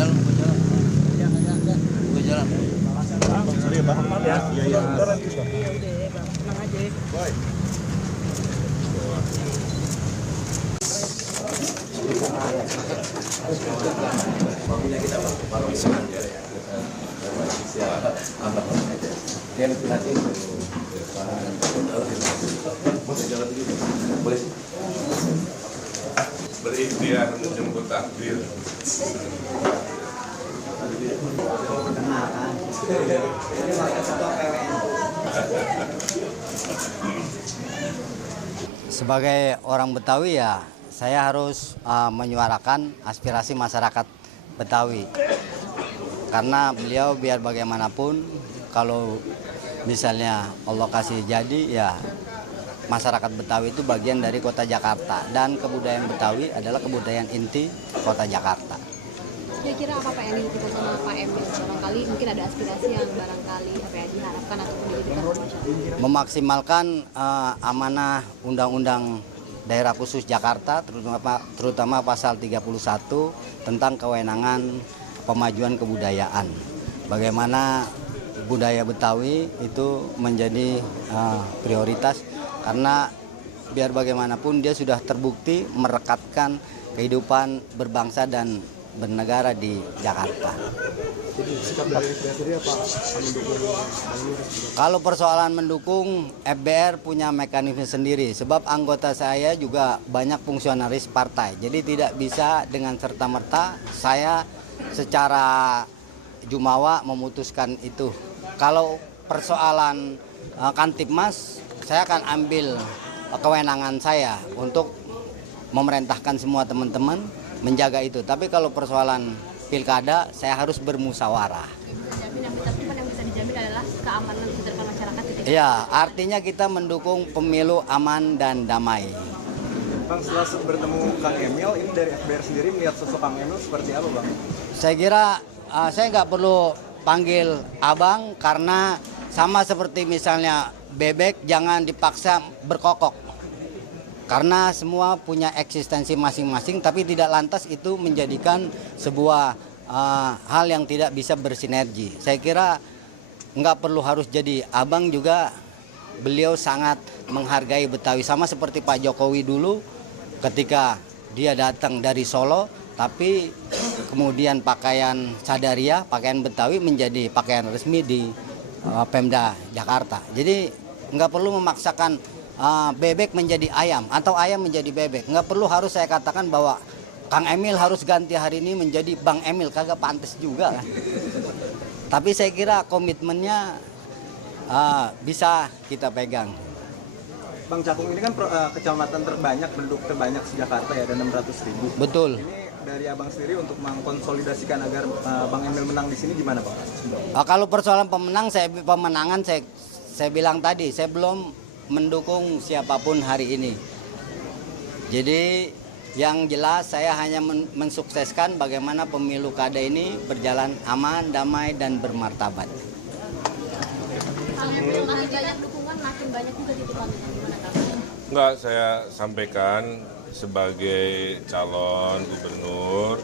jalan. Gue jalan. Sorry ya, Bang. Maaf ya. Iya. Tenang aja. Boy. Berikhtiar menjemput takdir. Sebagai orang Betawi ya, saya harus menyuarakan aspirasi masyarakat Betawi. Karena beliau biar bagaimanapun, kalau misalnya Allah kasih jadi ya, masyarakat Betawi itu bagian dari kota Jakarta. Dan kebudayaan Betawi adalah kebudayaan inti kota Jakarta. Kira-kira apa Pak yang dilakukan sama Pak Emil? Barangkali mungkin ada aspirasi yang barangkali apa yang diharapkan ataupun diberikan oleh masyarakat. Memaksimalkan amanah Undang-Undang Daerah Khusus Jakarta, terutama pasal 31 tentang kewenangan pemajuan kebudayaan. Bagaimana budaya Betawi itu menjadi prioritas, karena biar bagaimanapun dia sudah terbukti merekatkan kehidupan berbangsa dan bernegara di Jakarta. Jadi sikap dari FBR sendiri apa mendukung Bang Nur? Kalau persoalan mendukung, FBR punya mekanisme sendiri. Sebab anggota saya juga banyak fungsionaris partai. Jadi tidak bisa dengan serta-merta saya secara jumawa memutuskan itu. Kalau persoalan Kantipmas, saya akan ambil kewenangan saya untuk memerintahkan semua teman-teman menjaga itu. Tapi kalau persoalan pilkada, saya harus bermusyawarah. Yang bisa dijamin adalah keamanan kesejahteraan masyarakat. Iya, artinya kita mendukung pemilu aman dan damai. Bang, setelah bertemu Kang Emil, ini dari FBR sendiri melihat sosok Kang Emil seperti apa, Bang? Saya kira saya nggak perlu panggil abang, karena sama seperti misalnya bebek jangan dipaksa berkokok. Karena semua punya eksistensi masing-masing, tapi tidak lantas itu menjadikan sebuah hal yang tidak bisa bersinergi. Saya kira nggak perlu harus jadi abang juga, beliau sangat menghargai Betawi. Sama seperti Pak Jokowi dulu ketika dia datang dari Solo, tapi kemudian pakaian sadaria, pakaian Betawi menjadi pakaian resmi di Pemda Jakarta. Jadi nggak perlu memaksakan bebek menjadi ayam atau ayam menjadi bebek. Nggak perlu harus saya katakan bahwa Kang Emil harus ganti hari ini menjadi Bang Emil, kagak pantas juga kan. Tapi saya kira komitmennya bisa kita pegang. Bang, Cakung ini kan kecamatan terbanyak, penduduk terbanyak di Jakarta ya, ada 600.000. Betul. Ini dari abang sendiri untuk mengkonsolidasikan agar Bang Emil menang di sini gimana, Bang? Kalau persoalan pemenangan saya bilang tadi, saya belum mendukung siapapun hari ini. Jadi yang jelas saya hanya mensukseskan bagaimana pemilu kada ini berjalan aman, damai, dan bermartabat. Makin banyak dukungan, makin banyak juga titipan. Gimana Kang? Enggak, saya sampaikan sebagai calon gubernur,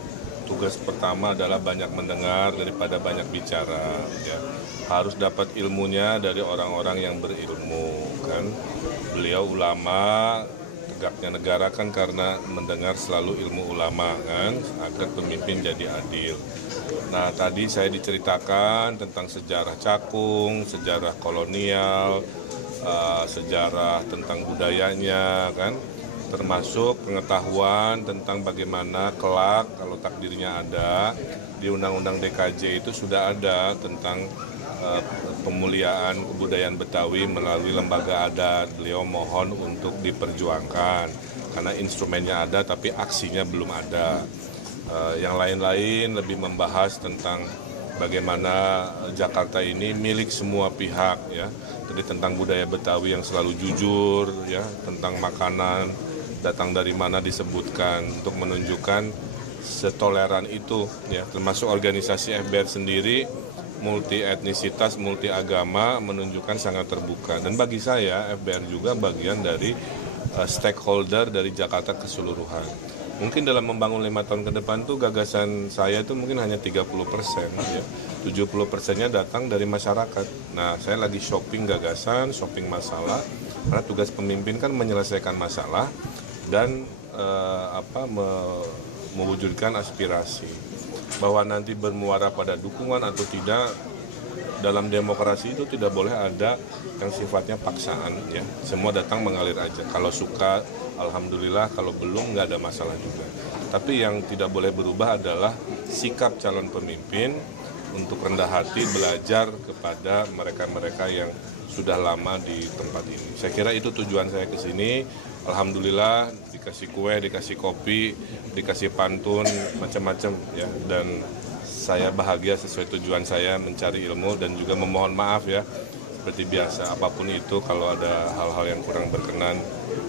tugas pertama adalah banyak mendengar daripada banyak bicara. Ya. Harus dapat ilmunya dari orang-orang yang berilmu, kan. Beliau ulama, tegaknya negara kan karena mendengar selalu ilmu ulama, kan, agar pemimpin jadi adil. Nah, tadi saya diceritakan tentang sejarah Cakung, sejarah kolonial, sejarah tentang budayanya, kan, termasuk pengetahuan tentang bagaimana kelak kalau takdirnya ada di Undang-Undang DKJ itu sudah ada tentang pemuliaan kebudayaan Betawi melalui lembaga adat. Beliau mohon untuk diperjuangkan karena instrumennya ada tapi aksinya belum ada. Yang lain-lain lebih membahas tentang bagaimana Jakarta ini milik semua pihak, ya. Jadi tentang budaya Betawi yang selalu jujur, ya, tentang makanan datang dari mana disebutkan untuk menunjukkan setoleran itu, ya, termasuk organisasi FBR sendiri multi etnisitas, multi agama menunjukkan sangat terbuka. Dan bagi saya FBR juga bagian dari stakeholder dari Jakarta keseluruhan. Mungkin dalam membangun 5 tahun ke depan tuh gagasan saya itu mungkin hanya 30%, ya. 70%-nya datang dari masyarakat. Nah, saya lagi shopping gagasan, shopping masalah, karena tugas pemimpin kan menyelesaikan masalah dan mewujudkan aspirasi. Bahwa nanti bermuara pada dukungan atau tidak, dalam demokrasi itu tidak boleh ada yang sifatnya paksaan, ya. Semua datang mengalir aja. Kalau suka, alhamdulillah. Kalau belum, nggak ada masalah juga. Tapi yang tidak boleh berubah adalah sikap calon pemimpin untuk rendah hati belajar kepada mereka-mereka yang sudah lama di tempat ini. Saya kira itu tujuan saya ke sini. Alhamdulillah dikasih kue, dikasih kopi, dikasih pantun, macam-macam, ya. Dan saya bahagia sesuai tujuan saya mencari ilmu dan juga memohon maaf, ya. Seperti biasa, apapun itu kalau ada hal-hal yang kurang berkenan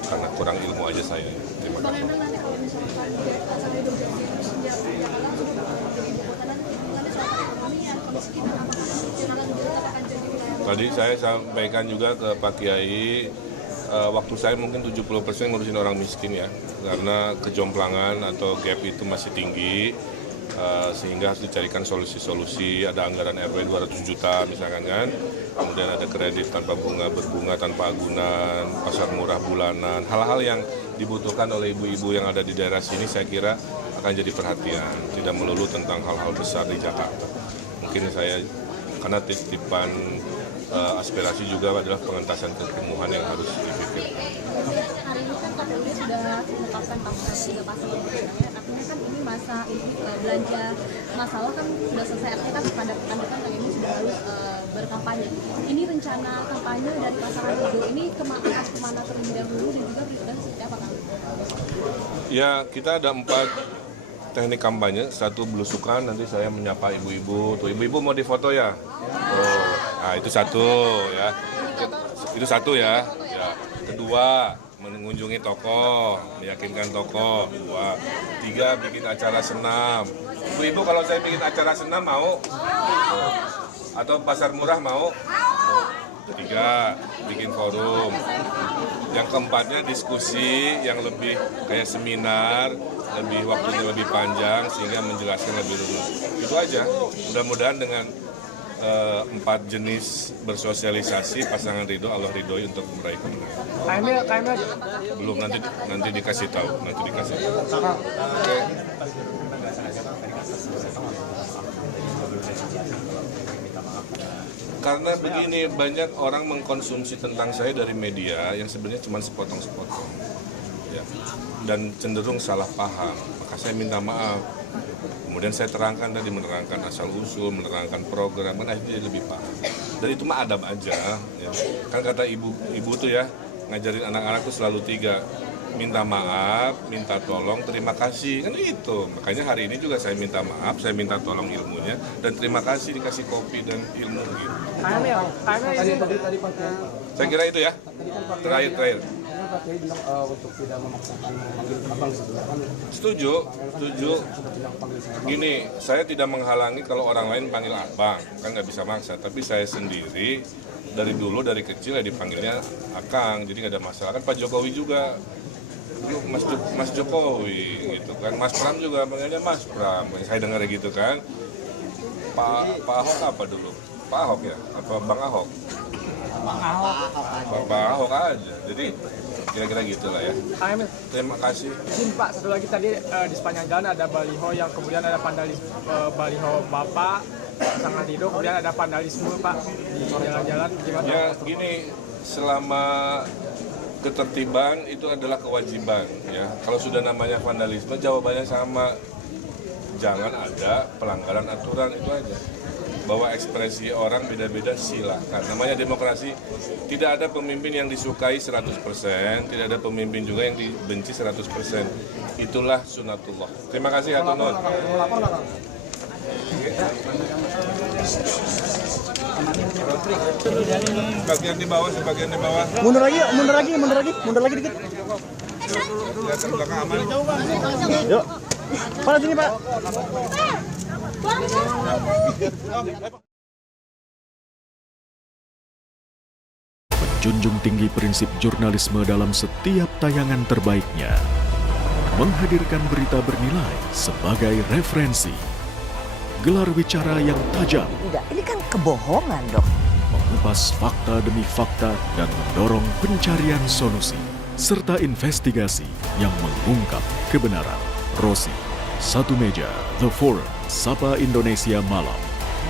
karena kurang ilmu aja saya. Terima Bang kasih. Emil, nanti kalau misalkan pasangan hidup jadi Jakarta jadi ibu kota, nanti hubungannya soal perekonomian, kemiskinan, apakah jadi wilayah? Tadi saya sampaikan juga ke Pak Kiai, waktu saya mungkin 70% ngurusin orang miskin, ya, karena kejomplangan atau gap itu masih tinggi, sehingga harus dicarikan solusi-solusi. Ada anggaran RW 200 juta misalkan kan, kemudian ada kredit tanpa bunga, berbunga tanpa agunan, pasar murah bulanan, hal-hal yang dibutuhkan oleh ibu-ibu yang ada di daerah sini saya kira akan jadi perhatian, tidak melulu tentang hal-hal besar di Jakarta. Mungkin saya, karena titipan aspirasi juga adalah pengentasan kekumuhan yang harus dipikirkan. Hari ini kan KPU sudah menetapkan tiga pasal ya. Artinya kan ini masa ini belanja masalah kan sudah selesai. Artinya kan tanda-tanda kan ini sudah harus berkampanye. Ini rencana kampanye dari pasangan Ridho ini kemana terlebih dahulu dan juga berikutnya seperti apa, Kang? Ya, kita ada 4 teknik kampanye. Satu belusukan, nanti saya menyapa ibu-ibu. Tuh, ibu-ibu mau difoto ya? Oh, nah itu satu, ya. Itu satu, ya. Ya. Kedua, mengunjungi toko, meyakinkan toko. 2, 3, bikin acara senam. Ibu-ibu kalau saya bikin acara senam mau? Oh. Atau pasar murah mau? Oh. 3, bikin forum. Yang keempatnya diskusi yang lebih kayak seminar, lebih waktunya lebih panjang sehingga menjelaskan lebih lurus. Itu aja. Mudah-mudahan dengan 4 jenis bersosialisasi pasangan Ridho, Allah ridhoi untuk meraih kemenangan. Belum, nanti dikasih tahu, Oke. Karena begini, banyak orang mengkonsumsi tentang saya dari media yang sebenarnya cuma sepotong-sepotong, ya, dan cenderung salah paham. Maka saya minta maaf. Kemudian saya terangkan tadi, menerangkan asal-usul, menerangkan program, kan akhirnya dia lebih paham. Dan itu mah adab aja, ya. Kan kata ibu tuh ya, ngajarin anak-anak tuh selalu 3. Minta maaf, minta tolong, terima kasih, kan itu. Makanya hari ini juga saya minta maaf, saya minta tolong ilmunya, dan terima kasih dikasih kopi dan ilmu gitu. Saya kira itu ya. Terakhir. Setuju. Gini, saya tidak menghalangi kalau orang lain panggil abang, kan nggak bisa maksa. Tapi saya sendiri dari dulu, dari kecil ya dipanggilnya akang, jadi nggak ada masalah. Kan Pak Jokowi juga dulu Mas Jokowi gitu kan, Mas Pram juga panggilnya Mas Pram. Saya dengar gitu kan. Pak Ahok apa dulu? Pak Ahok ya? Apa Bang Ahok? Bang Ahok aja. Jadi kira-kira gitulah ya. Terima kasih. Izin Pak, satu lagi tadi di sepanjang jalan ada baliho yang kemudian ada vandalisme, baliho Bapak, pasangan Ridho, kemudian ada vandalisme Pak di jalan-jalan. Gimana? Ya gini, selama ketertiban itu adalah kewajiban, ya. Kalau sudah namanya vandalisme, jawabannya sama. Jangan ada pelanggaran aturan, itu aja. Bahwa ekspresi orang beda-beda silahkan. Namanya demokrasi, tidak ada pemimpin yang disukai 100%, tidak ada pemimpin juga yang dibenci 100%. Itulah sunatullah. Terima kasih, Hatur Nuhun. Sebagian di bawah. Mundur lagi dikit. Kelihatan belakang aman. Yuk. Pak, sini Pak. Menjunjung tinggi prinsip jurnalisme dalam setiap tayangan terbaiknya. menghadirkan berita bernilai sebagai referensi. Gelar bicara yang tajam, Tidak, ini kan kebohongan dok. mengupas fakta demi fakta dan mendorong pencarian solusi, serta investigasi yang mengungkap kebenaran. Rosi, Satu Meja, The Forum, Sapa Indonesia Malam.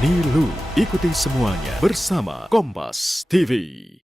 Nilu, ikuti semuanya bersama Kompas TV.